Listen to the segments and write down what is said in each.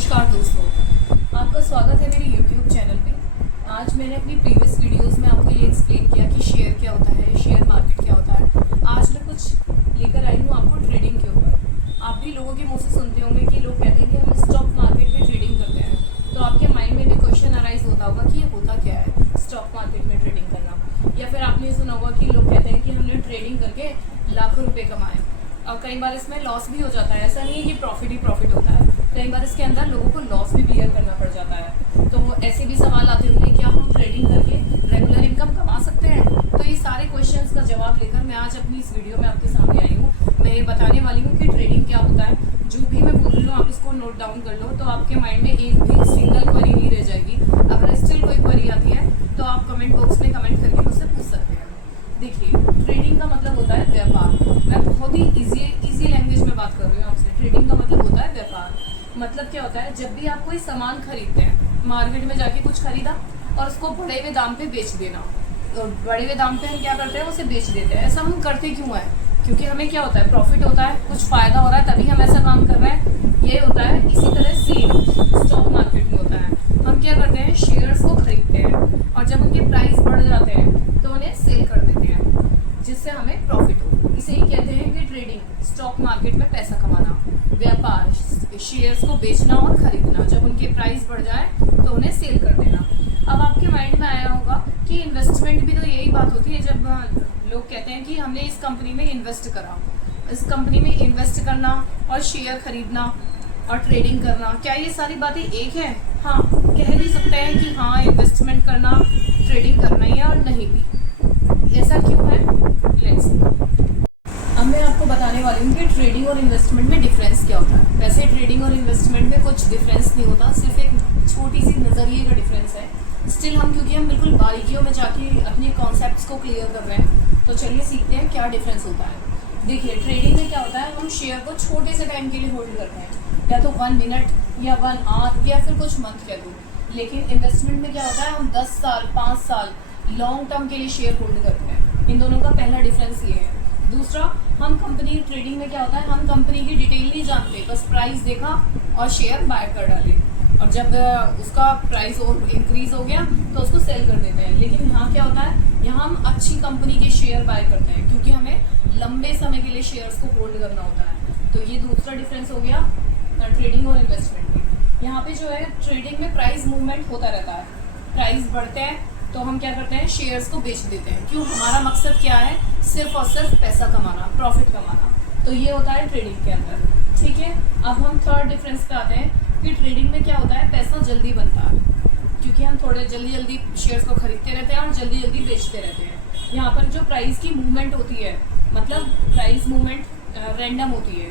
नमस्कार दोस्तों, आपका स्वागत है मेरे YouTube चैनल में। आज मैंने अपनी प्रीवियस वीडियोस में आपको ये एक्सप्लेन किया कि शेयर क्या होता है, शेयर मार्केट क्या होता है। आज मैं कुछ लेकर आई हूँ आपको ट्रेडिंग के ऊपर। आप भी लोगों के मुँह से सुनते होंगे कि लोग कहते हैं कि हम स्टॉक मार्केट में ट्रेडिंग करते हैं, तो आपके माइंड में भी क्वेश्चन अराइज होता होगा कि ये होता क्या है स्टॉक मार्केट में ट्रेडिंग करना। या फिर आपने सुना होगा कि लोग कहते हैं कि हमने ट्रेडिंग करके लाखों रुपये कमाए, और कई बार इसमें लॉस भी हो जाता है। ऐसा नहीं है कि प्रॉफिट ही प्रॉफिट होता है, कई बार इसके अंदर लोगों को लॉस भी बियर करना पड़ जाता है। तो ऐसे भी सवाल आते होंगे, क्या हम ट्रेडिंग करके रेगुलर इनकम कमा सकते हैं? तो ये सारे क्वेश्चंस का जवाब लेकर मैं आज अपनी इस वीडियो में आपके सामने आई हूँ। मैं ये बताने वाली हूँ कि ट्रेडिंग क्या होता है। जो भी मैं बोल रही हूँ आप इसको नोट डाउन कर लो, तो आपके माइंड में एक भी सिंगल क्वेरी नहीं रह जाएगी। अगर स्टिल कोई क्वेरी आती है तो आप कमेंट बॉक्स में कमेंट करके मुझसे पूछ सकते हैं। देखिए, ट्रेडिंग का मतलब होता है व्यापार। मैं बहुत ही इजी लैंग्वेज में बात कर रही हूँ आपसे। ट्रेडिंग का मतलब होता है व्यापार। मतलब क्या होता है, जब भी आप कोई सामान खरीदते हैं, मार्केट में जाके कुछ खरीदा और उसको बढ़े हुए दाम पे बेच देना। तो बढ़े हुए दाम पे हम क्या करते हैं, उसे बेच देते हैं। ऐसा हम करते क्यों है? क्योंकि हमें क्या होता है, प्रॉफिट होता है, कुछ फायदा हो रहा है, तभी हम ऐसा काम कर रहे हैं। ये होता है। इसी तरह सेम स्टॉक मार्केट में होता है। हम क्या करते हैं, शेयर्स को खरीदते हैं और जब उनके प्राइस बढ़ जाते हैं तो उन्हें सेल कर देते हैं, जिससे हमें प्रॉफिट हो। इसे ही कहते हैं कि ट्रेडिंग, स्टॉक मार्केट में पैसा कमाना, व्यापार, शेयर्स को बेचना और खरीदना। जब उनके प्राइस बढ़ जाए तो उन्हें सेल कर देना। अब आपके माइंड में आया होगा कि इन्वेस्टमेंट भी तो यही बात होती है। जब लोग कहते हैं कि हमने इस कंपनी में इन्वेस्ट करा, इस कंपनी में इन्वेस्ट करना और शेयर खरीदना और ट्रेडिंग करना, क्या ये सारी बातें एक है? हाँ, कह भी सकते हैं कि हाँ, इन्वेस्टमेंट करना, ट्रेडिंग करना ही है और नहीं भी। ऐसा क्यों है? Let's see. अब मैं आपको बताने वाली हूँ कि ट्रेडिंग और इन्वेस्टमेंट में डिफरेंस क्या होता है। वैसे ट्रेडिंग और इन्वेस्टमेंट में कुछ डिफरेंस नहीं होता, सिर्फ एक छोटी सी नज़रिए का डिफरेंस है। स्टिल क्योंकि हम बिल्कुल बारीकियों में जाके अपने कॉन्सेप्ट्स को क्लियर कर रहे हैं, तो चलिए सीखते हैं क्या डिफरेंस होता है। देखिए, ट्रेडिंग में क्या होता है, हम शेयर को छोटे से टाइम के लिए होल्ड करते हैं, या तो 1 मिनट या 1 आवर या फिर कुछ मंथ कह दो। लेकिन इन्वेस्टमेंट में क्या होता है, हम 10 साल 5 साल लॉन्ग टर्म के लिए शेयर होल्ड करते हैं। इन दोनों का पहला डिफरेंस ये है। दूसरा, हम कंपनी, ट्रेडिंग में क्या होता है, हम कंपनी की डिटेल नहीं जानते, बस प्राइस देखा और शेयर बाय कर डाले, और जब उसका प्राइस और इंक्रीज हो गया तो उसको सेल कर देते हैं। लेकिन यहाँ क्या होता है, यहाँ हम अच्छी कंपनी के शेयर बाय करते हैं, क्योंकि हमें लंबे समय के लिए शेयर्स को होल्ड करना होता है। तो ये दूसरा डिफरेंस हो गया ट्रेडिंग और इन्वेस्टमेंट में। यहाँ पे जो है, ट्रेडिंग में प्राइस मूवमेंट होता रहता है। प्राइस बढ़ते हैं तो हम क्या करते हैं, शेयर्स को बेच देते हैं। क्यों? हमारा मकसद क्या है, सिर्फ और सिर्फ पैसा कमाना, प्रॉफिट कमाना। तो ये होता है ट्रेडिंग के अंदर। ठीक है, अब हम थर्ड डिफरेंस पे आते हैं कि ट्रेडिंग में क्या होता है, पैसा जल्दी बनता है, क्योंकि हम थोड़े जल्दी शेयर्स को खरीदते रहते हैं और जल्दी बेचते रहते हैं। यहाँ पर जो प्राइस की मूवमेंट होती है, मतलब प्राइस मूवमेंट रैंडम होती है,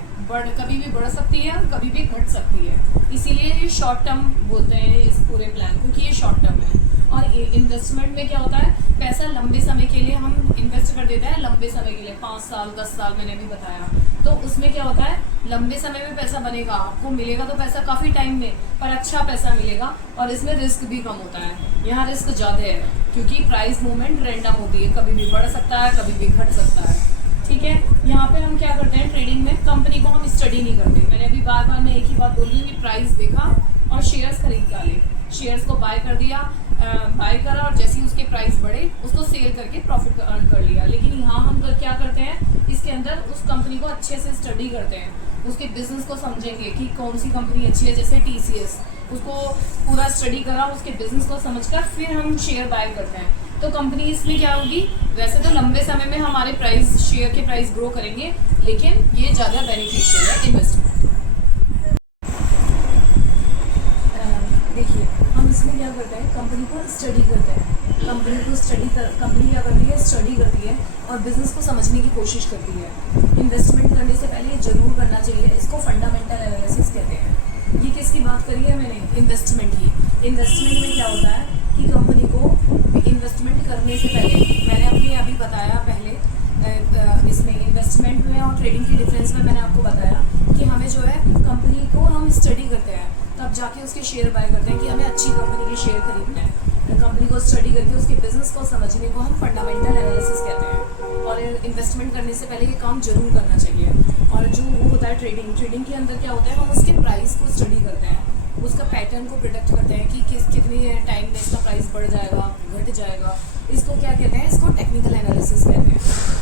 कभी भी बढ़ सकती है और कभी भी घट सकती है। इसीलिए ये शॉर्ट टर्म बोलते हैं इस पूरे प्लान को, कि ये शॉर्ट टर्म है। और इन्वेस्टमेंट में क्या होता है, पैसा लंबे समय के लिए हम इन्वेस्ट कर देते हैं, लंबे समय के लिए 5 साल 10 साल, मैंने भी बताया। तो उसमें क्या होता है, लंबे समय में पैसा बनेगा, आपको मिलेगा तो पैसा काफ़ी टाइम में, पर अच्छा पैसा मिलेगा, और इसमें रिस्क भी कम होता है। यहाँ रिस्क ज़्यादा है, क्योंकि प्राइस मूवमेंट रैंडम होती है, कभी भी बढ़ सकता है, कभी भी घट सकता है। ठीक है, यहाँ पे हम क्या करते हैं, ट्रेडिंग में कंपनी को हम स्टडी नहीं करते। मैंने अभी बार मैं एक ही बात बोल रही हूँ कि प्राइस देखा और शेयर्स खरीद डाले, शेयर्स को बाय कर दिया, बाय करा, और जैसे ही उसके प्राइस बढ़े उसको सेल करके प्रॉफिट अर्न कर लिया। लेकिन यहाँ हम क्या करते हैं, इसके अंदर उस कंपनी को अच्छे से स्टडी करते हैं, उसके बिजनेस को समझेंगे कि कौन सी कंपनी अच्छी है। जैसे TCS, उसको पूरा स्टडी करा, उसके बिजनेस को समझकर फिर हम शेयर बाय करते हैं। तो कंपनी इसमें क्या होगी, वैसे तो लंबे समय में हमारे प्राइस, शेयर के प्राइस ग्रो करेंगे, लेकिन ये ज़्यादा बेनिफिशियल है इन्वेस्टमेंट। देखिए, हम इसमें क्या करते हैं, कंपनी को स्टडी करते हैं। कंपनी क्या करती है, स्टडी करती है और बिजनेस को समझने की कोशिश करती है। इन्वेस्टमेंट करने से पहले ये जरूर करना चाहिए, इसको फंडामेंटल एनालिसिस कहते हैं। ये किसकी बात करी है मैंने, इन्वेस्टमेंट की। इन्वेस्टमेंट में क्या होता है कि कंपनी को इन्वेस्टमेंट करने से पहले, मैंने अपने अभी बताया पहले, इसमें इन्वेस्टमेंट में और ट्रेडिंग के डिफरेंस में मैंने आपको बताया कि हमें जो है, कंपनी को हम स्टडी करते हैं, तब जाके उसके शेयर बाय करते हैं कि हमें अच्छी कंपनी के शेयर खरीदना है। कंपनी को स्टडी करके उसके बिजनेस को समझने को हम फंडामेंटल एनालिसिस कहते हैं। और इन्वेस्टमेंट करने से पहले ये काम जरूर करना चाहिए। और जो वो होता है ट्रेडिंग के अंदर क्या होता है, हम उसके प्राइस को स्टडी करते हैं, पैटर्न को प्रिडिक्ट करते हैं कि कितनी टाइम में इसका प्राइस बढ़ जाएगा, घट जाएगा। इसको क्या कहते हैं? इसको टेक्निकल एनालिसिस कहते हैं।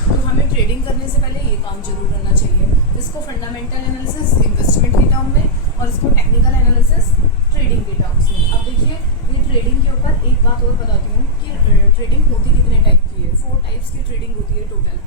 तो हमें ट्रेडिंग करने से पहले ये काम जरूर करना चाहिए। इसको फंडामेंटल एनालिसिस इन्वेस्टमेंट के टर्म में और इसको टेक्निकल एनालिसिस ट्रेडिंग के टर्म्स में। अब देखिए, ये ट्रेडिंग के ऊपर एक बात और बताती हूँ कि ट्रेडिंग होती कितने टाइप की है। 4 टाइप्स की ट्रेडिंग होती है टोटल,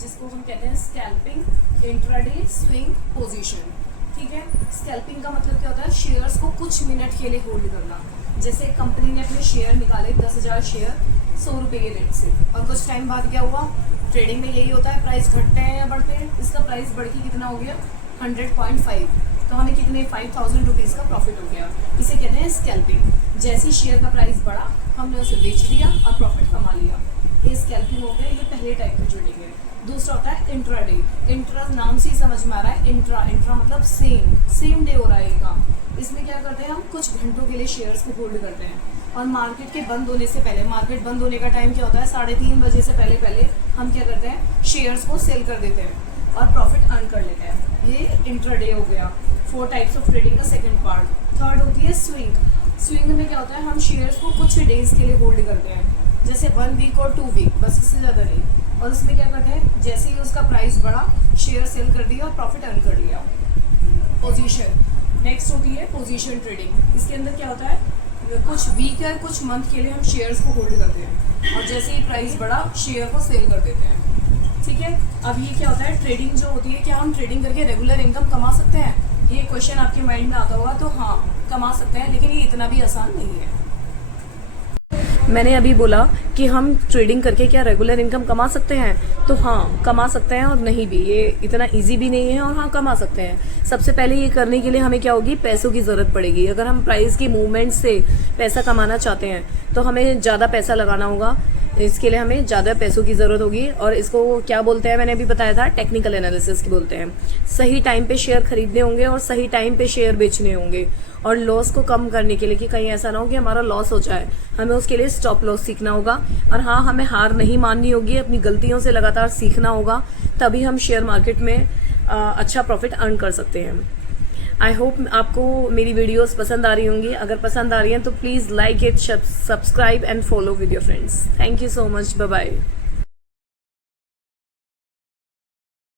जिसको हम कहते हैं स्कैल्पिंग, इंट्राडे, स्विंग, पोजीशन। ठीक है, स्कैल्पिंग का मतलब क्या होता है? शेयर्स को कुछ मिनट के लिए होल्ड करना। जैसे कंपनी ने अपने शेयर निकाले 10,000 शेयर 100 रुपये के रेट से, और कुछ टाइम बाद क्या हुआ? ट्रेडिंग में यही होता है, प्राइस घटते हैं या बढ़ते हैं। इसका प्राइस बढ़ के कितना हो गया? 100.5, तो हमें कितने 5,000 रुपीज़ का प्रॉफिट हो गया। इसे कहते हैं स्कैल्पिंग। जैसे शेयर का प्राइस बढ़ा, हमने उसे बेच दिया और प्रॉफिट कमा लिया। ये स्कैल्पिंग हो गया। ये पहले टाइप की ट्रेडिंग है। दूसरा होता है इंट्राडे। इंट्रा नाम से ही समझ में आ रहा है, इंट्रा मतलब सेम डे हो रहा है ये काम। इसमें क्या करते हैं? हम कुछ घंटों के लिए शेयर्स को होल्ड करते हैं, और मार्केट के बंद होने से पहले, मार्केट बंद होने का टाइम क्या होता है? 3:30 बजे से पहले हम क्या करते हैं? शेयर्स को सेल कर देते हैं और प्रॉफिट अर्न कर लेते हैं। ये इंट्राडे हो गया। 4 टाइप्स ऑफ ट्रेडिंग का सेकंड पार्ट। थर्ड होती है स्विंग। स्विंग में क्या होता है? हम शेयर्स को कुछ डेज के लिए होल्ड करते हैं, जैसे 1 वीक और 2 वीक, बस इससे ज़्यादा नहीं। और उसमें क्या करते हैं? जैसे ही उसका प्राइस बढ़ा, शेयर सेल कर दिया और प्रॉफिट अर्न कर लिया। पोजीशन नेक्स्ट होती है पोजीशन ट्रेडिंग। इसके अंदर क्या होता है? कुछ वीक या कुछ मंथ के लिए हम शेयर्स को होल्ड करते हैं, और जैसे ही प्राइस बढ़ा, शेयर को सेल कर देते हैं। ठीक है, अब ये क्या होता है? ट्रेडिंग जो होती है, क्या हम ट्रेडिंग करके रेगुलर इनकम कमा सकते हैं? ये क्वेश्चन आपके माइंड में आता होगा। तो हाँ, कमा सकते हैं, लेकिन ये इतना भी आसान नहीं है। मैंने अभी बोला कि हम ट्रेडिंग करके क्या रेगुलर इनकम कमा सकते हैं? तो हाँ, कमा सकते हैं, और नहीं भी, ये इतना इजी भी नहीं है, और हाँ, कमा सकते हैं। सबसे पहले ये करने के लिए हमें क्या होगी? पैसों की ज़रूरत पड़ेगी। अगर हम प्राइस की मूवमेंट से पैसा कमाना चाहते हैं तो हमें ज़्यादा पैसा लगाना होगा। इसके लिए हमें ज़्यादा पैसों की ज़रूरत होगी, और इसको क्या बोलते हैं? मैंने अभी बताया था, टेक्निकल एनालिसिस की बोलते हैं। सही टाइम पे शेयर खरीदने होंगे और सही टाइम पे शेयर बेचने होंगे, और लॉस को कम करने के लिए, कि कहीं ऐसा ना हो कि हमारा लॉस हो जाए, हमें उसके लिए स्टॉप लॉस सीखना होगा। और हाँ, हमें हार नहीं माननी होगी, अपनी गलतियों से लगातार सीखना होगा, तभी हम शेयर मार्केट में अच्छा प्रॉफिट अर्न कर सकते हैं। आई होप आपको मेरी वीडियोस पसंद आ रही होंगी। अगर पसंद आ रही हैं तो please like it, subscribe and follow with your friends. Thank you so much. Bye bye.